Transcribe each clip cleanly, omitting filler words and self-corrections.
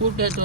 ફૂટે તો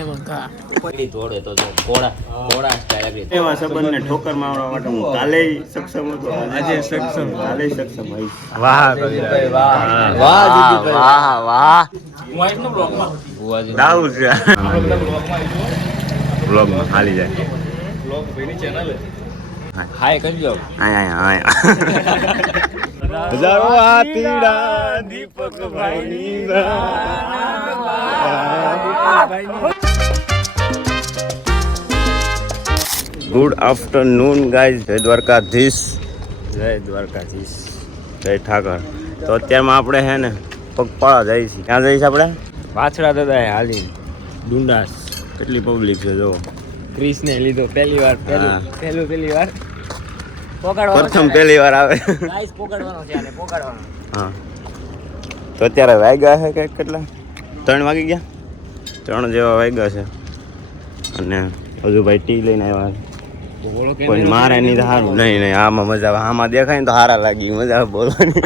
એમાં ઘા પડી તોડે તો ઘોડા સ્ટાઇલ આગળ એવા સંબંધને ઠોકર મારવા માટે હું કાલે સક્ષમ હતો, આજે સક્ષમ, કાલે સક્ષમ હોઈશ. વાહ કવિભાઈ વાહ વાહ વાહ વાહ હું આઈસ નો બ્લોગમાં દાઉદ છે બ્લોગમાં હાલી જાય બ્લોગ ભાઈની ચેનલ હાય કરજો આયા હજારો હાથીડા દીપક ભાઈની ગુડ આફ્ટરનૂન ગાઈઝ. જય દ્વારકાધીશ, જય દ્વારકાધીશ, જય ઠાકર. તો અત્યારમાં આપણે હે ને પગપાળા જઈએ છીએ. ક્યાં જઈએ છીએ આપણે? વાછડા દાદા હાલી ડુંડાસ કેટલી પબ્લિક છે જો. ક્રિસને લીધો પહેલી વાર પહેલી વાર પ્રથમ પહેલી વાર આવે. ગાઈસ પોકાડવાનો છે આને પોકાડવાનો. હા તો અત્યારે વાગ્યા છે કે કેટલા 3 વાગી ગયા, 3 જેવા વાગ્યા છે. અને હજુ ભાઈ ટી લઈને આવ્યા છે. કોઈ મારે નહીં તો સારું. નહીં આમાં મજા આવે. આમાં દેખાય ને તો સારા લાગી મજા આવે બોલવાની.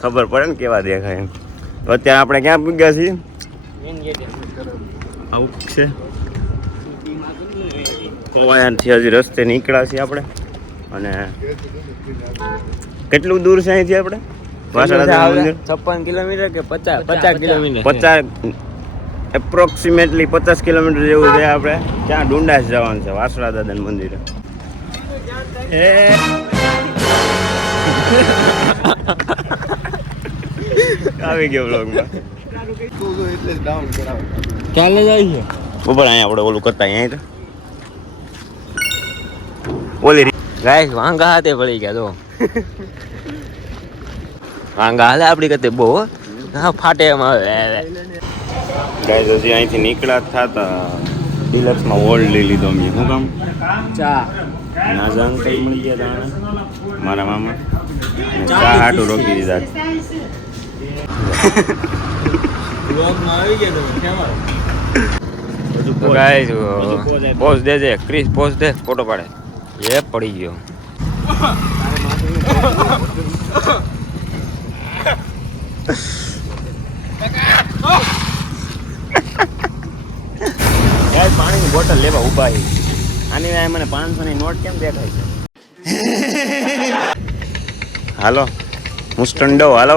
ખબર પડે ને કેવા દેખાય એમ. તો અત્યારે આપણે ક્યાં પૂગ્યા છીએ? આવું છે કોવાયાથી હજી રસ્તે નીકળ્યા છીએ આપણે. અને કેટલું દૂર છે અહીંથી આપણે? 56 કિલોમીટર કે 50 કિલોમીટર 50 એપ્રોક્સિમેટલી 50 કિલોમીટર જેવું છે. આપણે ક્યાં ડુંડાસ જવાનું છે, વાસળા દાદાના મંદિરે. આવી ગયો બ્લોગમાં. ક્યાં લઈ જાય છે ઉપર અહીંયા આપણે ઓલું કરતા અહીંયા ઓલી ગાઈસ વાંગા હાથે પડી ગયા તો વાંગા હાલે આપડી કતે બહુ હા ફાટે એમ આવે. ગાઈસ હજી અહીંથી નીકળ્યા થતા ડિલક્સમાં ઓલ્ડ લઈ લીધો મેં. શું કામ? ચા નાઝા અંકલ મળી ગયા હતા મારા મામા. ચા હાટું રોકી દીધા. બ્લોગમાં આવી ગયા તો ગાઈસ પોઝ દેજે ક્રિસ પોઝ દે ફોટો પાડે. એ પડી ગયો. પાણીની બોટલ લેવા ઉભા છે. આની વાય મને 500 ની નોટ કેમ દેખાય છે? હાલો હું સ્ટંડો. હાલો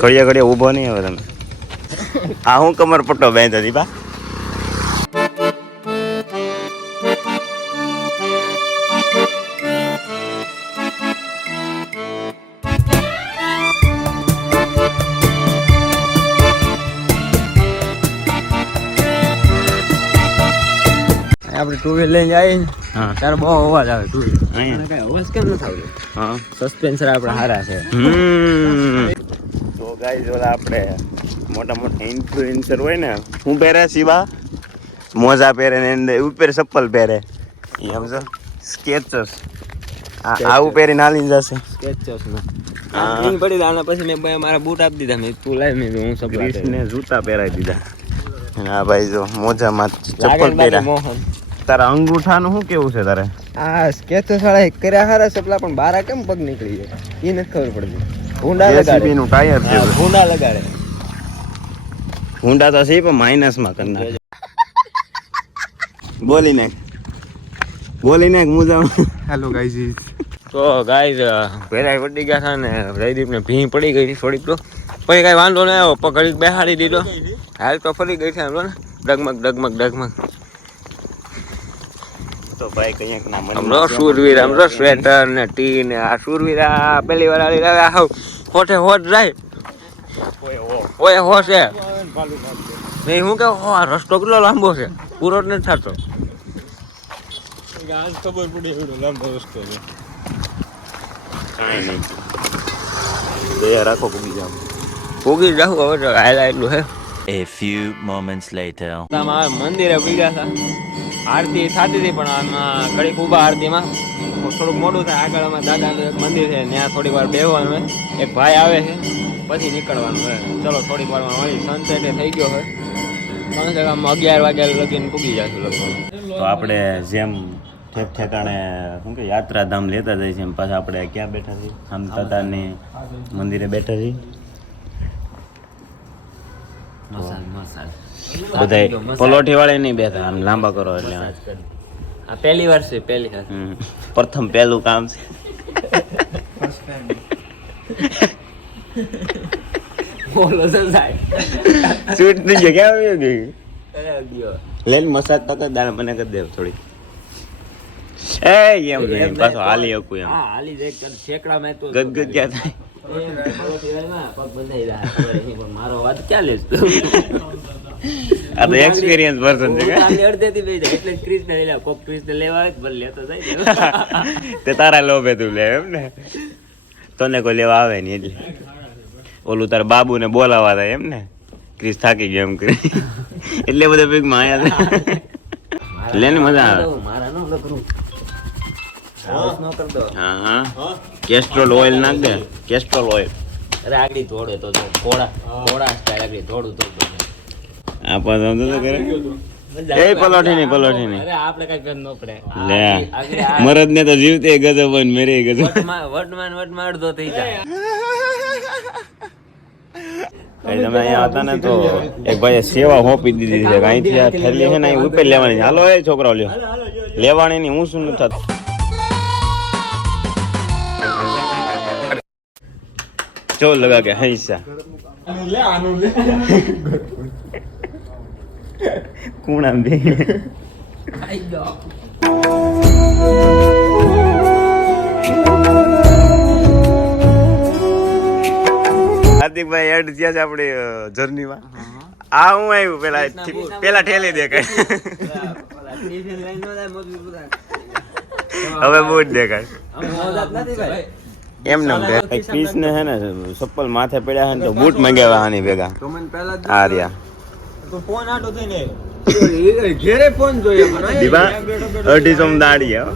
ઘડિયા ઊભો નહીં હવે તમે. આ હું કમર પટ્ટો બાંધ્યો હતી બા. આપણે ટુ વ્હીલ લઈને જઈએ હા ત્યારે બહુ અવાજ આવે ટુ વ્હીલ. અહીંયા કઈ અવાજ કેમ નથી આવતો? હા સસ્પેન્સર આપણે સારા છે. તો ગાઈઝ ઓલા આપણે મોટા ઇન્ફ્લુએન્સર હોય ને, હું પહેરે શિવા મોજા પહેરે ને અંદર ઉપર ચપ્પલ પહેરે. એ સમજો સ્કેચર્સ આવું પહેરીને હાલીને જશે. સ્કેચર્સ માં પડી આના પછી મેં મારા બૂટ આપી દીધા. મેં તું લાવ મેં હું સપ્લાય ક્રિસને જૂતા પહેરાવી દીધા. હા ભાઈ જો મોજામાં ચપ્પલ પહેર્યા. મોહન તારા અંગૂઠાનું શું કેવું છે તારે? આ સ્કેચર્સ વાળા કર્યા હારા સપલા પણ બારા કેમ પગ નીકળી જાય એ નથી ખબર પડતી. ભૂંડા લગાડે નું ટાયર છે. ભૂંડા લગાડે. ભૂંડા તો છે પણ માઇનસમાં કરી નાખે. બોલી નાખ મોજામાં. Hello guys. તો ગાઈઝ ભેરાઈ પડી ગયા હતા ને જયદીપને ભીં પડી ગઈ થોડીક. તો પછી કાંઈ વાંધો નહીં આવ્યો. પકડી બેહાડી દીધો. હાલ તો ફરી ગઈ છે એમ ને ડગમગ. તો ભાઈ કંઈક ના મને આમનો શૂરવીર આમનો સ્વેટર ને ટી ને આ શૂરવીર આ પહેલી વાર આલી રહ્યા હાવ હોઠે હોઠ જાય. ઓય હો છે નહીં હું કે આ રસ્તો કેટલો લાંબો છે પૂરો જ નથી થતો. આજ ખબર પડી એવડો લાંબો રસ્તો છે. કાંઈ નહીં બે રાખો પૂગી જાવ હવે તો હાયલા એટલું હે. A few moments later. મંદિરે પૂગ્યા હતા. આરતી થતી હતી પણ આમાં ઘડીક ઊભા આરતીમાં થોડુંક મોડું થાય. આગળ અમારા દાદાનું એક મંદિર છે ત્યાં થોડીક વાર બેસવાનું હોય. એક ભાઈ આવે છે પછી નીકળવાનું હોય. ચલો થોડીક વારમાં મળી. સનસેટ થઈ ગયો હોય. કમસે કમ 11 વાગ્યા લગીને પૂગી જશું લગભગ. તો આપણે જેમ ઠેકાણે શું કે યાત્રાધામ લેતા જઈએ છીએ એમ પાછા આપણે ક્યાં બેઠા છીએ? આમ દાદાની મંદિરે બેઠા છીએ. બધા પલોઠી વાળા નહીં બેઠા આમ લાંબા કરો એટલે આ પહેલી વાર છે પહેલી વાર પ્રથમ પહેલું કામ છે બોલો તો સાહેબ શૂટ થઈ ગયો ક્યાં આવ્યો ગઈ અરે દિયો લેન મસાજ તો કર દાણા મને કરી દે થોડી એ એમ નહીં પાછો હાલી હકું એમ હા હાલી દેખ ઠેકડા મેં તો ગદગદ ક્યાં થાય મારો વાત ક્યાં લેસ આ તો એક્સપિરિયન્સ પર્સન છે અડધેથી બે જાય એટલે ક્રિષ્ણ લઈ લે કોક ક્રિષ્ણ લેવા આવે ભલે લેતો જાય તે તારા લોભે તું લે એમ ને તને કોઈ લેવા આવે નહીં એટલે ઓલું તારા બાબુને બોલાવા થાય એમ ને ક્રિસ થાકી ગયો એમ કરી એટલે બધા ભેગ માં આયા લે ને મજા આવે મારા નો લકરું નો કર દો હા હા કેસ્ટ્રોલ ઓઇલ નાખ દે કેસ્ટ્રોલ ઓઇલ અરે આગળી થોડે તો થોડા સ્ટાઈલ આગળી થોડું તો આ પસંદ તો કરે એ પલોઠી નહીં અરે આપણે કઈ પેન નો પડે લે મરદ ને તો જીવતે ગજબ અને મેરે ગજબ વટમાન અડધો થઈ જાય તમે અહીંયા હતા ને તો એક ભાઈ સેવા હોપી દીધી છે અહીંથી આ થેલી છે ને અહીં ઉપર લેવાની હાલો એ છોકરાઓ લ્યો લેવાની ની હું શું નથી થતું ચો લગા કે હૈસા કુણા દે આઈ ગયો હાર્દિકભાઈ એડ થયા છે આપણી જર્નીમાં આ હું આવ્યું પેલા ઠેલી દેખાય હવે બહુ જ દેખાય એમ ને પીસ ને હે ને ચપ્પલ માથે પડ્યા છે ને તો બૂટ મંગાવ્યા આની ભેગા આ રહ્યા ફોન આટો થઈને ઘેરે ફોન જોઈએ દીવા 250 દાડી હો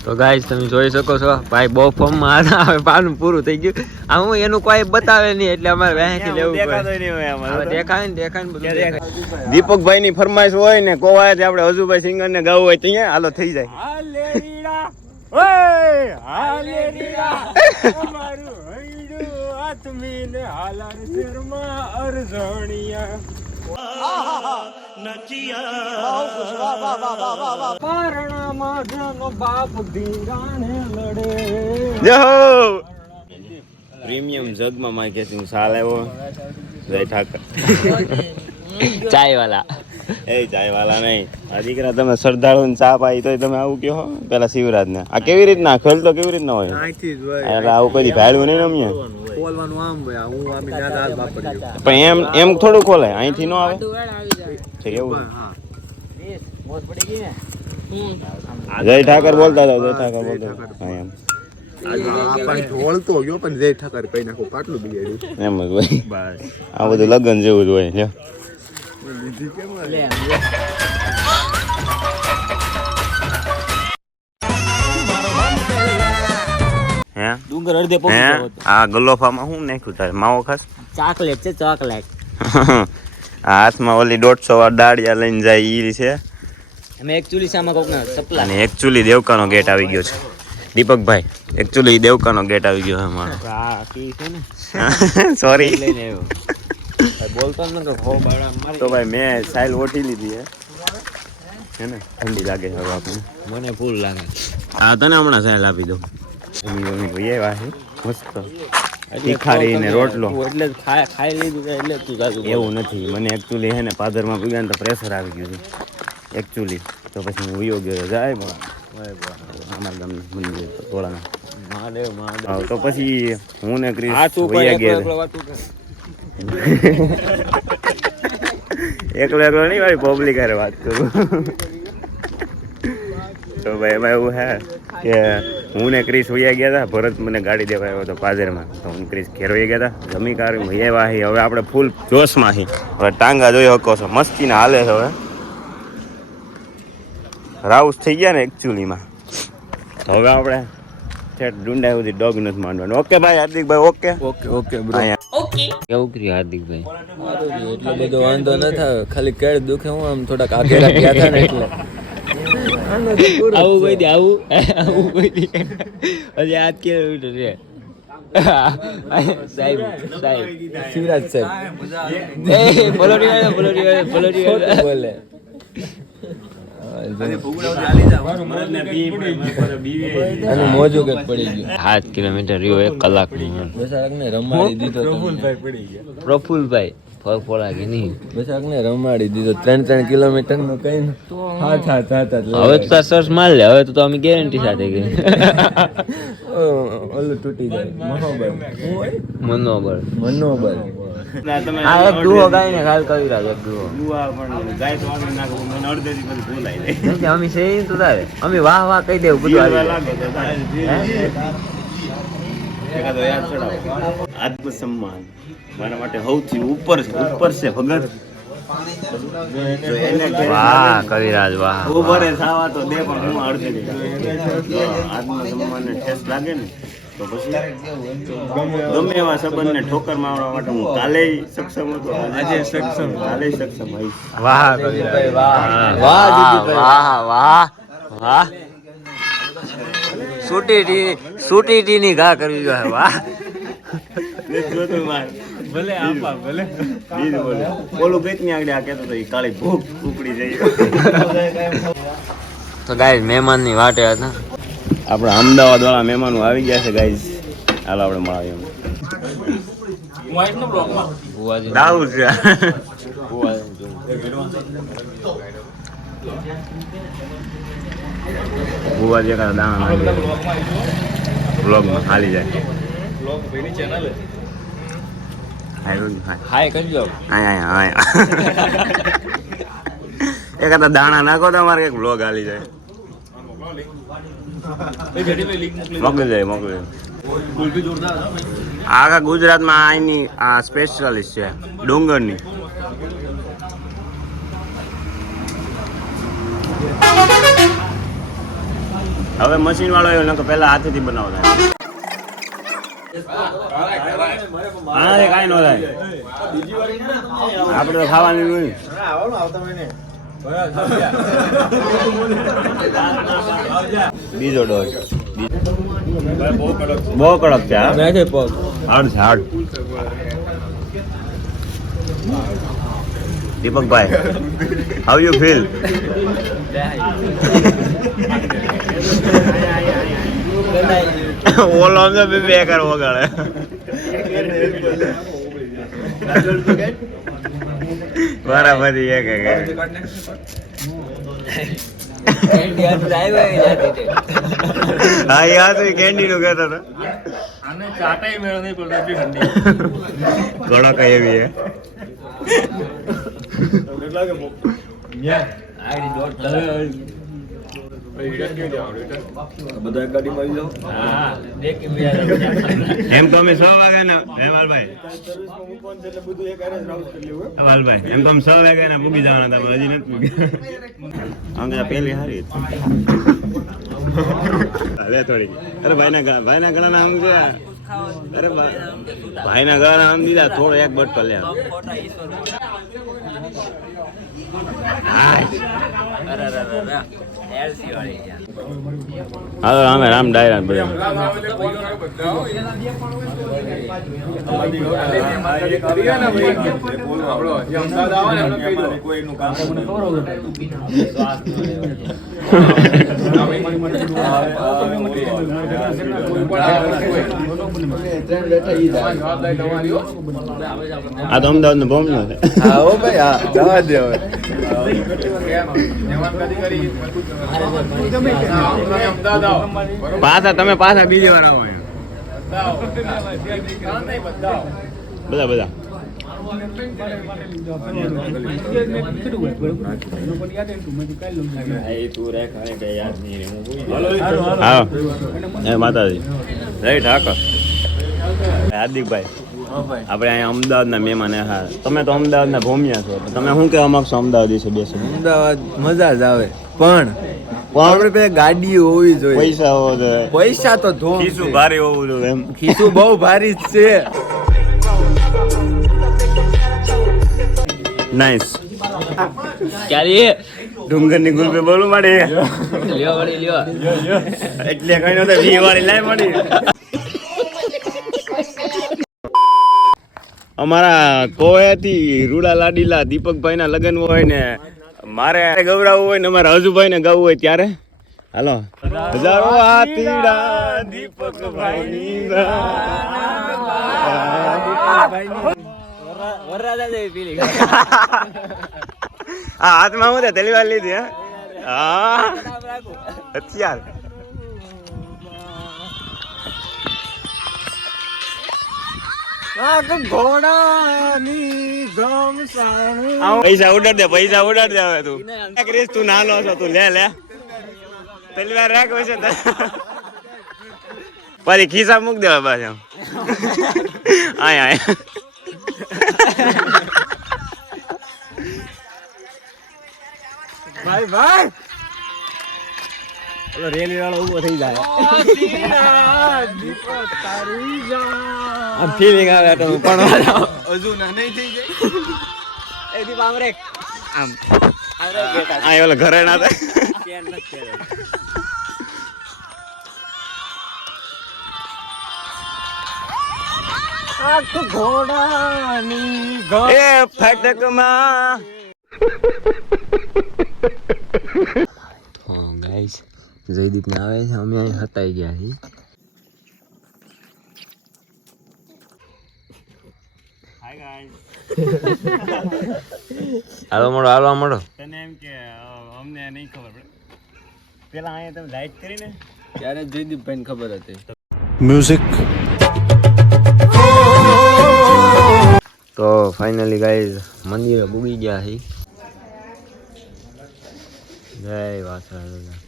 તો ગાઈસ તમે જોઈ શકો છો ભાઈ બહુ ફોર્મમાં હતા હવે પાનું પૂરું થઈ ગયું આ હું એનું કોઈ બતાવે નહીં એટલે અમારે વહેંથી લેવું પડે દેખાય ને બધું દેખાય દીપકભાઈ ની ફરમાઈશ હોય ને કોવાય આપણે હજુભાઈ સિંગર ને ગાવું હોય ત્યાં હાલો થઈ જાય પ્રીમિયમ જગમાં માર્કેટિંગ સાલ આવ્યો જય ઠાકર ચાય વાલા એ ચાય વાલા નહીં આ દીકરા તમે શ્રદ્ધાળુ ને ચા પાઈ તો તમે આવું કહો પેલા શિવરાજ ને આ કેવી રીતના ખેલ તો કેવી રીતના હોય એટલે આવું કદી ભાડ્યું નહીં અમને પણ એમ થોડું ખોલે અહીંથી ન આવે છે એવું જય ઠાકર બોલતા હતા જય ઠાકર બોલતા હા એમ ઢોળતો ગયો પણ જય ઠાકર કઈ નાખો પાટલું બિગાડ્યું એમ જ ભાઈ આ બધું લગ્ન જેવું જ હોય લ્યો હે ડુંગર અડધે હે આ ગલોફામાં શું નાખ્યું તારે માવો ખાસ ચોકલેટ છે ચોકલેટ આ હાથમાં ઓલી 150 વાર દાળિયા લઈને જાય ઈ છે અમે એકચ્યુઅલી સામા કોકના સપલા અને એકચ્યુઅલી દેવકાનો ગેટ આવી ગયો છે દીપકભાઈ એકચ્યુઅલી દેવકાનો ગેટ આવી ગયો છે અમારો આ કી છે ને સોરી લઈને આવ્યો ભાઈ બોલતો ન કે હો બાળા મારી તો ભાઈ મેં સાઈલ ઓટી લીધી હે ને ઠંડી લાગે હવે આપણે મને ફૂલ લાગે આ તને હમણાં સાઈલ આપી દઉં ભાઈ એવા છે મસ્ત તીખારી ને રોટલો એટલે ખાઈ લીધું કે એટલે તું ગાજુ એવું નથી મને એકચ્યુઅલી હે ને પાદરમાં પીગા ને તો પ્રેશર આવી ગયું છે એકચ્યુઅલી તો પછી હું ઉયો ગયો જાય અમારા ગામનું મંદિર થોડાના મહાદેવ હા તો પછી હું ને ક્રિસ આ તું વયા ગયા એકલો નહીં ભાઈ પબ્લિક હારે વાત કરું તો ભાઈ એમાં એવું હે કે હું ને ક્રિસ વયા ગયા હતા ભરત મને ગાડી દેવા આવ્યો હતો પાદરમાં તો હું ક્રિસ ઘેર વયા ગયા હતા જમી કાઢી વયા વાહી હવે આપણે ફૂલ જોશમાં હી હવે ટાંગા જોઈ શકો છો મસ્તીને હાલે છે હવે રાઉસ થઈ ગયા ને એકચ્યુઅલીમાં તો હવે આપણે ઠેઠ ડુંડા સુધી ડોગ નથી માંડવાનું ઓકે ભાઈ હાર્દિકભાઈ ઓકે ઓકે બ્રો કેવું કર્યું હાર્દિકભાઈ એટલો બધો વાંધો ન થાય ખાલી કેળ દુખે હું આમ થોડાક આગેલા ગયા હતા ને એટલે આવું કોઈ દી આવું કોઈ દી હજી હાથ કે છે સાહેબ શિવરાજ સાહેબ એ પલોટી બોલે અને મોજો કે પડી ગયો 7 કિલોમીટર રહ્યો 1 કલાકનું બેસાકને રમાડી દીધો પ્રફુલભાઈ ફળ ફોડા કે નહીં બેસાકને રમાડી દીધો 3 કિલોમીટર નું કઈ હાથ હવે તો સર્ચ માર લે હવે તો અમે ગેરંટી સાથે ગઈ ઓલું તૂટી જાય મનોબળ તમે આ એક ડુઓ ગાઈને ખાલ કરી રહ્યા એક ડુઓ ગાય તો આગળ નાખો મને અડધેથી બધું ભૂલાઈ જાય અમે છે તો તારે અમે વાહ વાહ કહી દેવું બધું આવી જાય. એકાદો યાદ ચડાવો આત્મસન્માન મારા માટે સૌથી ઉપર છે ભગત જો એને કે વાહ કવિરાજ વાહ ઉભરે સાવા તો દે પણ હું અડધેથી આત્મસન્માનને ઠેસ લાગે ને તો પછી ગમે એવા સંબંધને ઠોકર મારવા માટે હું કાલે સક્ષમ હતો આજે સક્ષમ કાલે સક્ષમ હઈશ. વાહ કવિરાજ વાહ વાહ, વાહ વાહ સુટી ની ઘા કરવી જોઈએ વાહ જોતું માર ભલે આપા ભલે બીજું બોલે ઓલું બેટની આગળ આ કહેતો તો ઈ કાળી ભૂખ ઉપડી જાય. તો ગાઈસ મહેમાન ની વાટે હતા આપણા અમદાવાદ વાળા મહેમાનો આવી ગયા છે ગાઈઝ હાલ આપણે મળાવીએ દાઉદ છે ભુવાજી એકાદા દાણા નાખી બ્લોગમાં હાલી જાય હાય કરજો એકાદા દાણા નાખો તો અમારે કઈક બ્લોગ હાલી જાય મોકલી જાય આખા ગુજરાતમાં આની આ સ્પેશિયાલિસ્ટ છે ડુંગરની હવે મશીન વાળો આવ્યો નકર પહેલા હાથેથી બનાવતા હા કાંઈ ન થાય આપણે તો ખાવાની નહીં બીજો ડોઝ બહુ કડક છે હાર્ડ છે hard Deepakbhai how you feel ઓલો તો બેકાર વગાડે બરાબર એક હા યાર તો કેન્ડી નું કહેતો હતો ઘણો કઈ એવી એમ તો અમે 6 વાગે ને હેવાલભાઈ એમ તો અમે 6 વાગે ને પૂગી જવાના હતા હજી નથી પૂગ્યા આમ પેલી હારી હવે થોડી અરે ભાઈના ગળાના આમ ગયા અરે ભાઈના ગળાના આમ દીધા થોડો એક બટકો લે હાલો રામે રામ ડાયરા બધા આ તો અમદાવાદ નો બોમ્બ નો છે હા ઓ ભાઈ હા જવા દે હવે પાછા બીજી વાર આવો બધા હા એ માતાજી જય ઠાકર હાર્દિકભાઈ આપણે અહીંયા અમદાવાદના મહેમાન હા તમે તો અમદાવાદના ભોમિયા છો તમે શું કહેવા માંગશો અમદાવાદ વિશે બેસો અમદાવાદ મજા જ આવે પણ આપણે પાસે ગાડી હોવી જોઈએ પૈસા હોવો જોઈએ પૈસા તો ખીસું ભારી હોવું જોઈએ એમ ખીસું બહુ ભારી જ છે નાઈસ ક્યારે ડુંગરની ગુલપે બોલું માડી લ્યો વળી લ્યો એટલે કઈ નતો વી વાળી લાઈ મળી અમારા કોયાથી રૂડા લાડીલા દીપકભાઈના લગ્ન હોય ને મારે ગવરાવું હોય ને અમારા હજુભાઈને ગાવું હોય ત્યારે હાલો હજારો હાથીડા દીપકભાઈની આ હાથમાં હું તેલી વાર લીધી હા અત્યાર પૈસા ઉડાડ દે હવે તું ક્રિસ તું નાનો છો તું લે પેલી વાર રાખ હોય છે પછી ખિસ્સા મૂક દેવા પાછા આય ભાઈ રેલી વાળો ઉભો થઈ જાય આમ ફીલિંગ આવે તો હું પણ હજુ ના નહીં થઈ જાય એ દીપ આમ રે આમ આ ઓલો ઘરે ના થાય એ ફટકમાં ગાઈસ જયદીપ ને આવે છે અમે અહીં હતાઈ ગયા છીએ હાલો મળો તને એમ કે અમને નહીં ખબર પડે પેલા અહીંયા તમે લાઈટ કરીને ત્યારે જયદીપભાઈને ખબર હતી તો ફાઇનલી ગાઈસ મંદિરે પૂગી ગયા છીએ જય વાસણા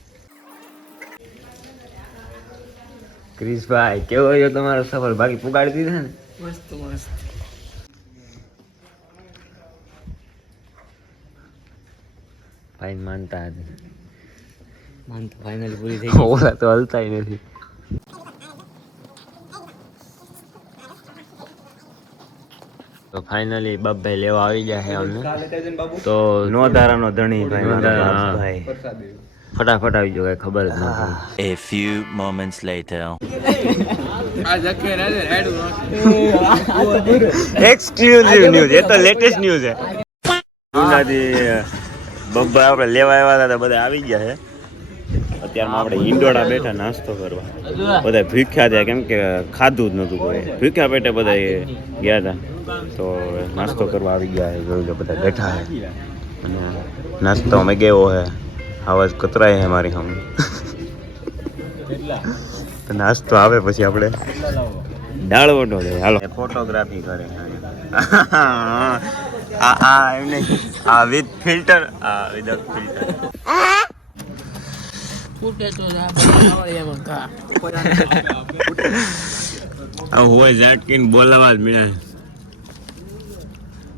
ક્રિશભાઈ કેવો રહ્યો તમારો સફર બાકી પુગાડી દીધા ને મસ્ત ભાઈ માનતા ફાઇનલી પૂરી થઈ ગઈ ઓલા તો હલતા નથી તો ફાઇનલી બાપભાઈ લેવા આવી ગયા છે અમને તો નો ધારાનો ધણી ભાઈ ફટાફટ આવી ગયો કઈ ખબર જ નથી A few moments later. Exclusive news એ તો લેટેસ્ટ ન્યૂઝ છે જૂનાથી બબ્બા આપણે લેવા આવ્યા હતા બધા આવી ગયા છે અત્યારમાં આપણે ઈંડોળા બેઠા નાસ્તો કરવા બધા ભૂખ્યા હતા કેમ કે ખાધું જ નહોતું કોઈ ભૂખ્યા પેટે બધા ગયા હતા તો નાસ્તો કરવા આવી ગયા છે જોઈ લો બધા બેઠા છે અને નાસ્તો અમે ગયો છે આવાજ કતરાય છે મારી સામે તો નાસ્તો આવે પછી આપણે દાળ વટો લે હાલો ફોટોગ્રાફી કરે એમને આ વિથ ફિલ્ટર વિધાઉટ ફિલ્ટર હોય ઝાટકીને બોલાવા જ મળ્યા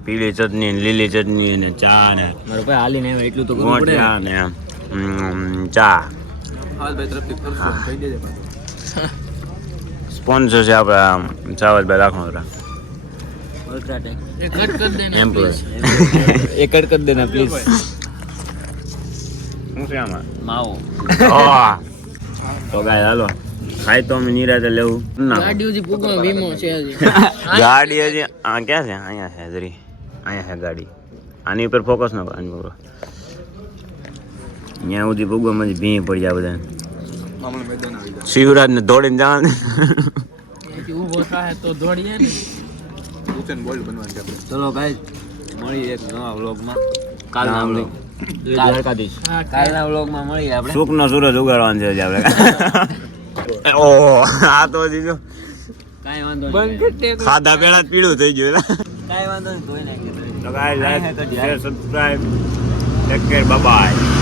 પીળી ચટણી લીલી ચટણી ને ચા ને મારો ભાઈ હાલીને આવે એટલું તો મોટા ને ચા સ્પોન્સર છે આપણા ચાવલભાઈ રાખોડા એમ્પ્લોય એક કટ કરી દેના પ્લીઝ શું છે આમાં માવો તો ગાય હાલો ખાય તો અમે નિરાતે લેવું ના ગાડી હજી આ ક્યાં છે અહીંયા છે જરી અહીંયા છે ગાડી આની ઉપર ફોકસ ના આની ઉપર ત્યાં સુધી ભૂગવામાં ભીં પડી જાય બધા શિવરાજ ને દોડીને જવાનું ચલો ગાઈસ મળી એક નવા વ્લોગમાં કાલના વ્લોગમાં મળીએ આપણે સુખનો સૂરજ ઉગાડવાનો છે હજી આપણે ઓ આ તો જીજો કાઈ વાંધો નહીં ખાધા પેલા જ પીળું થઈ ગયું કાઈ વાંધો નહીં ધોઈ નાખીએ તો guys like share subscribe take care bye bye